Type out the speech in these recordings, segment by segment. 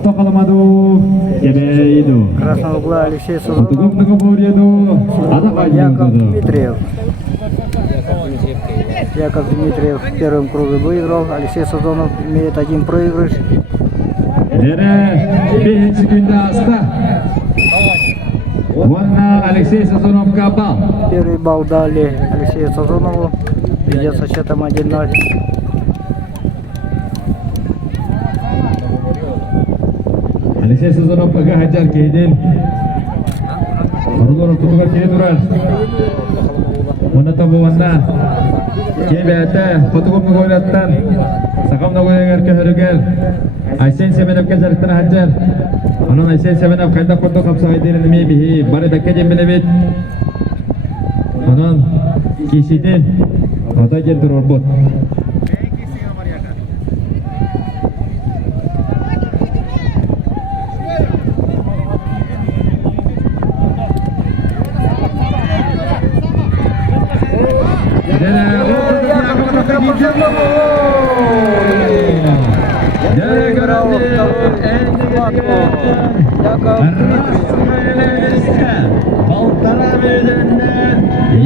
Кто Коломаду, Ебейду. Красного угла Алексей Сазонов. Потом на Кабурьеду, Яков Дмитриев. Яков Дмитриев в первом круге выиграл. Алексей Сазонов имеет один проигрыш. Бейнчи күнді аста. Ванна Алексей Сазонов кабал. Первый балл дали Алексею Сазонову. Ведет со счетом 1-0. Алексей Сазонов пока хаджар кейден. Орулор тутуга кей турар. Мона табу ванна. Кей бәті фотогоп нугойлаттан. Сақам нугойлегер көхірігер. Айсен Семенов кезерттен хаджар. Onun Aysen Sevenov kayda kurdu kapsaydı meybihi. Bari bekke cembine bit. Onun kişiden ada geldir orbot.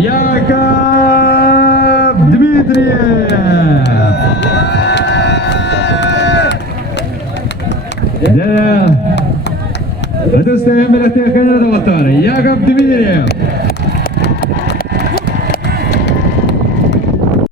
Яков Дмитриев. Ödüsteyen belediye kadar da var. Yakov Dmitriyev.